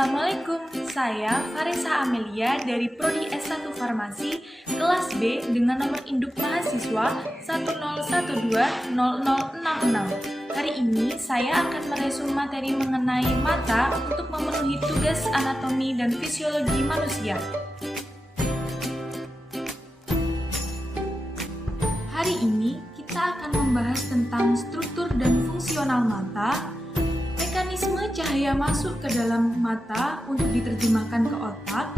Assalamualaikum, saya Farisa Amelia dari Prodi S1 Farmasi kelas B dengan nomor induk mahasiswa 101200066. Hari ini saya akan meresum materi mengenai mata untuk memenuhi tugas anatomi dan fisiologi manusia. Hari ini kita akan membahas tentang struktur dan fungsional mata, mekanisme cahaya masuk ke dalam mata untuk diterjemahkan ke otak,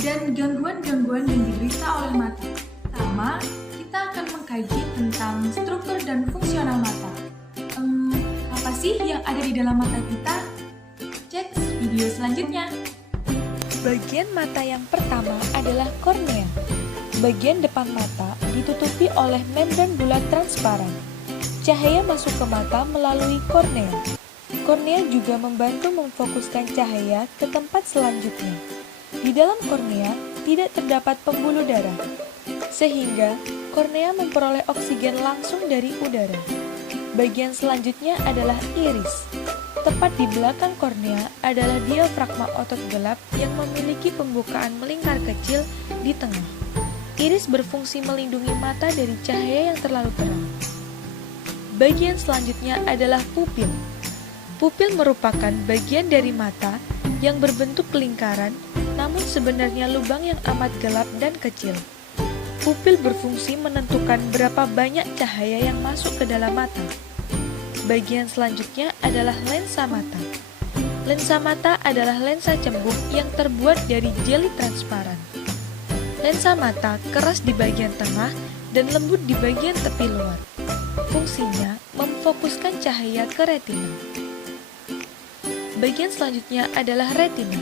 dan gangguan-gangguan yang diderita oleh mata. Pertama, kita akan mengkaji tentang struktur dan fungsional mata. Apa sih yang ada di dalam mata kita? Cek video selanjutnya. Bagian mata yang pertama adalah kornea. Bagian depan mata ditutupi oleh membran bulat transparan. Cahaya masuk ke mata melalui kornea. Kornea juga membantu memfokuskan cahaya ke tempat selanjutnya. Di dalam kornea tidak terdapat pembuluh darah, sehingga kornea memperoleh oksigen langsung dari udara. Bagian selanjutnya adalah iris. Tepat di belakang kornea adalah diafragma otot gelap yang memiliki pembukaan melingkar kecil di tengah. Iris berfungsi melindungi mata dari cahaya yang terlalu terang. Bagian selanjutnya adalah pupil. Pupil merupakan bagian dari mata yang berbentuk lingkaran, namun sebenarnya lubang yang amat gelap dan kecil. Pupil berfungsi menentukan berapa banyak cahaya yang masuk ke dalam mata. Bagian selanjutnya adalah lensa mata. Lensa mata adalah lensa cembung yang terbuat dari jeli transparan. Lensa mata keras di bagian tengah dan lembut di bagian tepi luar. Fungsinya memfokuskan cahaya ke retina. Bagian selanjutnya adalah retina.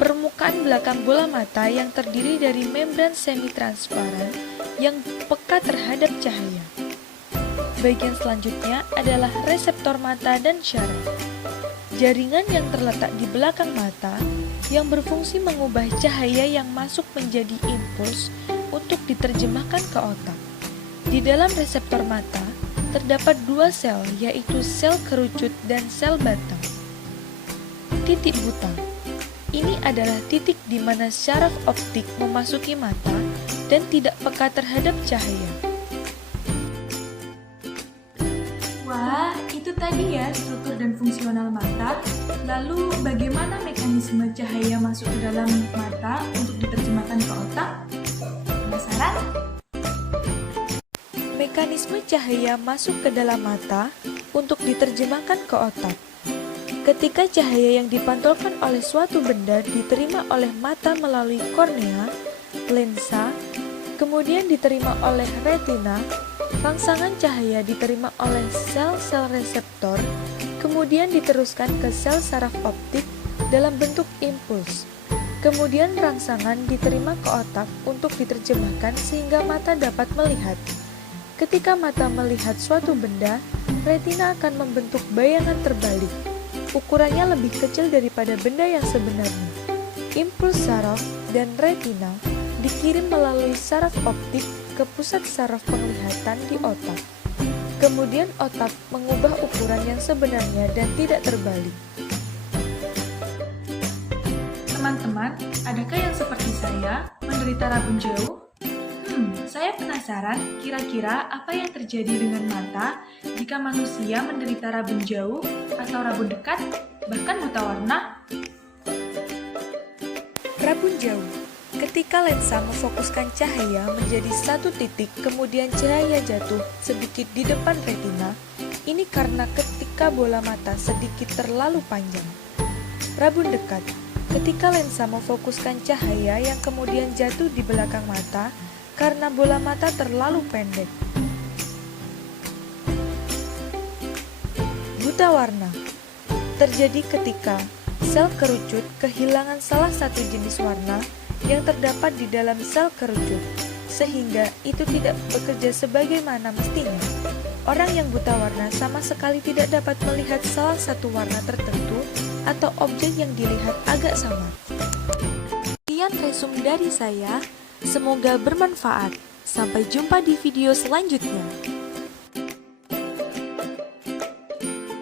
Permukaan belakang bola mata yang terdiri dari membran semi-transparan yang peka terhadap cahaya. Bagian selanjutnya adalah reseptor mata dan syaraf. Jaringan yang terletak di belakang mata yang berfungsi mengubah cahaya yang masuk menjadi impuls untuk diterjemahkan ke otak. Di dalam reseptor mata terdapat dua sel, yaitu sel kerucut dan sel batang. Titik buta. Ini adalah titik di mana syaraf optik memasuki mata dan tidak peka terhadap cahaya. Wah, itu tadi ya struktur dan fungsional mata. Lalu bagaimana mekanisme cahaya masuk ke dalam mata untuk diterjemahkan ke otak? Penasaran? Mekanisme cahaya masuk ke dalam mata untuk diterjemahkan ke otak. Ketika cahaya yang dipantulkan oleh suatu benda diterima oleh mata melalui kornea, lensa, kemudian diterima oleh retina, rangsangan cahaya diterima oleh sel-sel reseptor, kemudian diteruskan ke sel saraf optik dalam bentuk impuls. Kemudian rangsangan diterima ke otak untuk diterjemahkan sehingga mata dapat melihat. Ketika mata melihat suatu benda, retina akan membentuk bayangan terbalik. Ukurannya lebih kecil daripada benda yang sebenarnya. Impuls saraf dan retina dikirim melalui saraf optik ke pusat saraf penglihatan di otak. Kemudian otak mengubah ukuran yang sebenarnya dan tidak terbalik. Teman-teman, adakah yang seperti saya menderita rabun jauh? Saya penasaran kira-kira apa yang terjadi dengan mata jika manusia menderita rabun jauh atau rabun dekat, bahkan buta warna? Rabun jauh. Ketika lensa memfokuskan cahaya menjadi satu titik, kemudian cahaya jatuh sedikit di depan retina, ini karena ketika bola mata sedikit terlalu panjang. Rabun dekat. Ketika lensa memfokuskan cahaya yang kemudian jatuh di belakang mata, karena bola mata terlalu pendek. Buta warna terjadi ketika sel kerucut kehilangan salah satu jenis warna yang terdapat di dalam sel kerucut, sehingga itu tidak bekerja sebagaimana mestinya. Orang yang buta warna sama sekali tidak dapat melihat salah satu warna tertentu atau objek yang dilihat agak samar. Sekian resum dari saya. Semoga bermanfaat. Sampai jumpa di video selanjutnya.